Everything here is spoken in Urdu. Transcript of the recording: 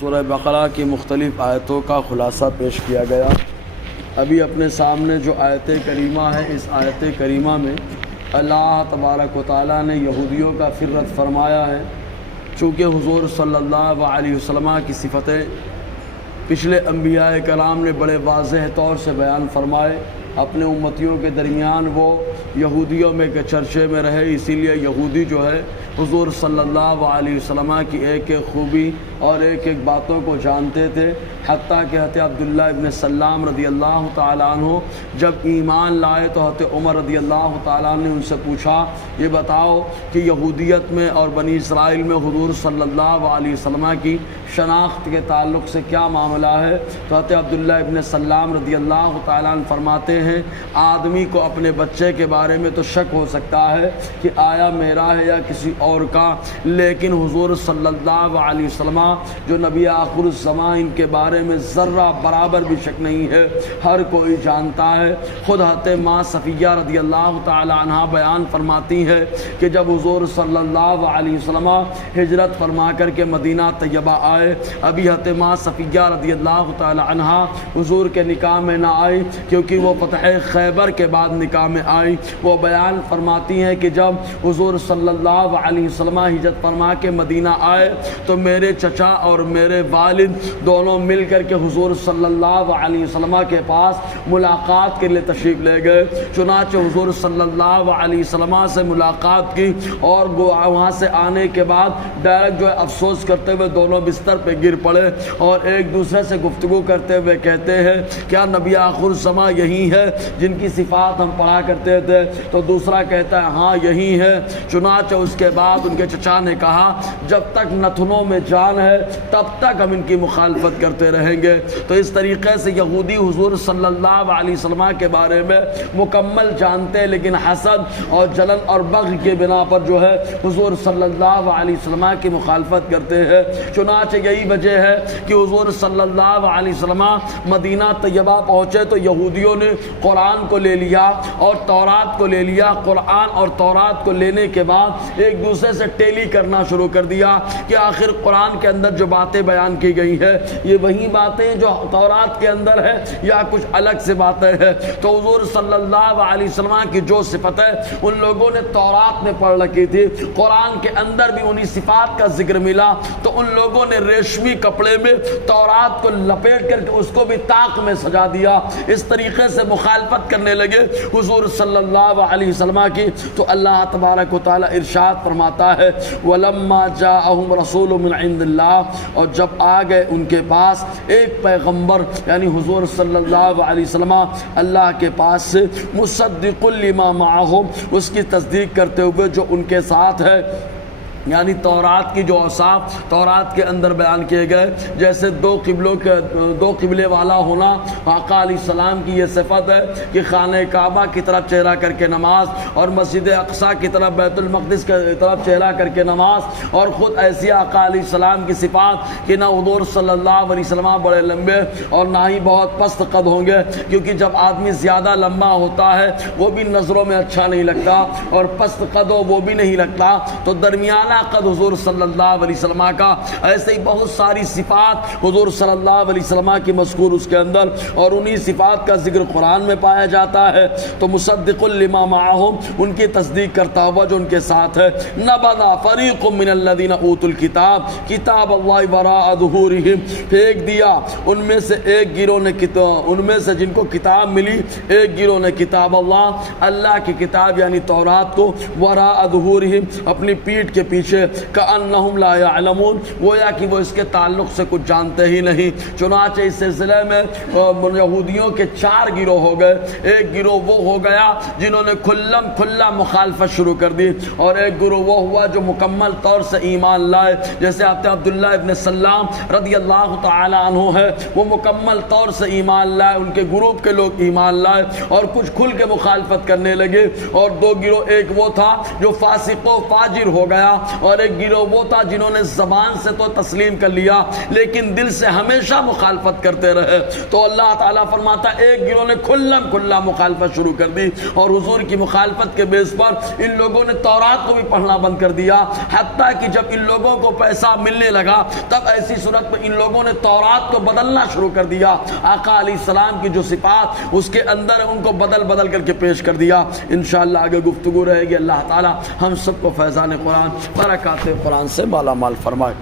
سورہ بقرہ کی مختلف آیتوں کا خلاصہ پیش کیا گیا۔ ابھی اپنے سامنے جو آیت کریمہ ہے، اس آیت کریمہ میں اللہ تبارک و تعالیٰ نے یہودیوں کا پھر رد فرمایا ہے۔ چونکہ حضور صلی اللہ علیہ وسلم کی صفتیں پچھلے انبیاء کرام نے بڑے واضح طور سے بیان فرمائے، اپنے امتیوں کے درمیان وہ یہودیوں میں کے چرچے میں رہے، اسی لیے یہودی جو ہے حضور صلی اللہ علیہ وسلم کی ایک ایک خوبی اور ایک ایک باتوں کو جانتے تھے، حتیٰ کہ حضرت عبداللہ ابن سلام رضی اللہ تعالیٰ عنہ جب ایمان لائے تو حضرت عمر رضی اللہ تعالیٰ عنہ نے ان سے پوچھا، یہ بتاؤ کہ یہودیت میں اور بنی اسرائیل میں حضور صلی اللہ علیہ وسلم کی شناخت کے تعلق سے کیا معاملہ ہے؟ تو حضرت عبداللہ ابن سلام رضی اللہ تعالیٰ عنہ فرماتے ہیں، آدمی کو اپنے بچے کے بارے میں تو شک ہو سکتا ہے کہ آیا میرا ہے یا کسی اور کا، لیکن حضور صلی اللہ علیہ وسلم جو نبی آخر الزمان، ان کے بارے میں ذرہ برابر بھی شک نہیں ہے، ہر کوئی جانتا ہے۔ خود حضرت ماں صفیہ رضی اللہ تعالی عنہ بیان فرماتی ہے کہ جب حضور صلی اللہ علیہ وسلم ہجرت فرما کر کے مدینہ طیبہ آئے، ابھی حضرت ماں صفیہ رضی اللہ تعالی عنہ حضور کے نکاح میں نہ آئی، کیونکہ وہ فتح خیبر کے بعد نکاح میں آئی۔ وہ بیان فرماتی ہیں کہ جب حضور صلی اللہ علیہ وسلم ہجرت فرما کے مدینہ آئے تو میرے چچا اور میرے والد دونوں مل کر کے حضور صلی اللہ علیہ وسلم کے پاس ملاقات کے لیے تشریف لے گئے۔ چنانچہ حضور صلی اللہ علیہ وسلم سے ملاقات کی اور وہاں سے آنے کے بعد ڈائریکٹ جو ہے افسوس کرتے ہوئے دونوں بستر پہ گر پڑے اور ایک دوسرے سے گفتگو کرتے ہوئے کہتے ہیں، کیا نبی آخر الزمان یہی ہے جن کی صفات ہم پڑھا کرتے تھے؟ تو دوسرا کہتا ہے ہاں یہی ہے۔ چنانچہ اس کے بعد ان کے چچا نے کہا، جب تک نتنوں میں جان ہے تب تک ہم ان کی مخالفت کرتے رہیں گے۔ تو اس طریقے سے یہودی حضور صلی اللہ علیہ وسلم کے بارے میں مکمل جانتے، لیکن حسد اور جلن اور بغض کے بنا پر جو ہے حضور صلی اللہ علیہ وسلم کی مخالفت کرتے ہیں۔ چنانچہ یہی وجہ ہے کہ حضور صلی اللہ علیہ وسلم مدینہ طیبہ پہنچے تو یہودیوں نے قرآن کو لے لیا اور تورات کو لے لیا۔ قرآن اور تورات کو لینے کے بعد ایک دوسرے سے ٹیلی کرنا شروع کر دیا کہ آخر قرآن کے اندر جو باتیں بیان کی گئی ہیں یہ وہی باتیں جو تورات کے اندر ہے یا کچھ الگ سے باتیں ہیں۔ تو حضور صلی اللہ علیہ وسلم کی جو صفت ہے ان لوگوں نے تورات میں پڑھ رکھی تھی، قرآن کے اندر بھی انہی صفات کا ذکر ملا، تو ان لوگوں نے ریشمی کپڑے میں تورات کو لپیٹ کر کے اس کو بھی طاق میں سجا دیا۔ اس طریقے سے مخالفت کرنے لگے حضور صلی اللہ علیہ وسلم کی۔ تو اللہ تبارک و تعالی ارشاد فرماتا ہے، وَلَمَّا جَاءَهُمْ رَسُولٌ مِّنْ عِندِ اللَّهِ، اور جب آ گئے ان کے پاس ایک پیغمبر یعنی حضور صلی اللہ علیہ وسلم اللہ کے پاس سے، مُصَدِّقٌ لِمَا مَعَهُمْ، اس کی تصدیق کرتے ہوئے جو ان کے ساتھ ہے، یعنی تورات کی جو اوصاف تورات کے اندر بیان کیے گئے، جیسے دو قبلے والا ہونا، آقا علیہ السلام کی یہ صفت ہے کہ خانہ کعبہ کی طرف چہرہ کر کے نماز اور مسجد اقصیٰ کی طرف بیت المقدس کی طرف چہرہ کر کے نماز، اور خود ایسی آقا علیہ السلام کی صفات کہ نہ حضور صلی اللہ علیہ وسلم بڑے لمبے اور نہ ہی بہت پست قد ہوں گے، کیونکہ جب آدمی زیادہ لمبا ہوتا ہے وہ بھی نظروں میں اچھا نہیں لگتا، اور پست قد ہو وہ بھی نہیں لگتا، تو درمیان قد حضور صلی اللہ علیہ وسلم کا۔ ایسے ہی بہت ساری صفات حضور صلی اللہ علیہ وسلم کی مذکور اس کے اندر، اور انہی صفات کا ذکر قرآن میں پایا جاتا ہے۔ تو مصدق لما معہم، ان کی تصدیق کرتا ہوا جو ان کے ساتھ ہے۔ نبذ فریق من الذین اوتوا الکتاب کتاب اللہ وراء ظہورہم، پھینک دیا ان میں سے ایک گروہ نے، ان میں سے جن کو کتاب ملی ایک گروہ نے کتاب اللہ کی کتاب یعنی تورات کو، وراء ظہورہم، اپنی پیٹھ کے پیچھے، کأنہم لا یعلمون، گویا کہ وہ اس کے تعلق سے کچھ جانتے ہی نہیں۔ چنانچہ اس سلسلے میں یہودیوں کے 4 گروہ ہو گئے۔ ایک گروہ وہ ہو گیا جنہوں نے کھلا مخالفت شروع کر دی، اور ایک گروہ وہ ہوا جو مکمل طور سے ایمان لائے، جیسے عبداللہ ابن سلام رضی اللہ تعالی عنہ ہے، وہ مکمل طور سے ایمان لائے، ان کے گروپ کے لوگ ایمان لائے اور کچھ کھل کے مخالفت کرنے لگے۔ اور 2 گروہ، ایک وہ تھا جو فاسق و فاجر ہو گیا اور ایک گروہ وہ تھا جنہوں نے زبان سے تو تسلیم کر لیا لیکن دل سے ہمیشہ مخالفت کرتے رہے. تو اللہ تعالیٰ فرماتا ہے ایک گروہ نے کھلا مخالفت شروع کر دی اور حضور کی مخالفت کے بیس پر ان لوگوں نے تورات کو بھی پڑھنا بند کر دیا، حتیٰ کہ جب ان لوگوں کو پیسہ ملنے لگا تب ایسی صورت میں ان لوگوں نے تورات کو بدلنا شروع کر دیا. آقا علیہ السلام کی جو صفات اس کے اندر ان کو بدل کر کے پیش کر دیا. انشاءاللہ آگے گفتگو رہے گی. اللہ تعالی ہم سب کو فیضان قرآن برکات قرآن سے مالا مال فرمائے.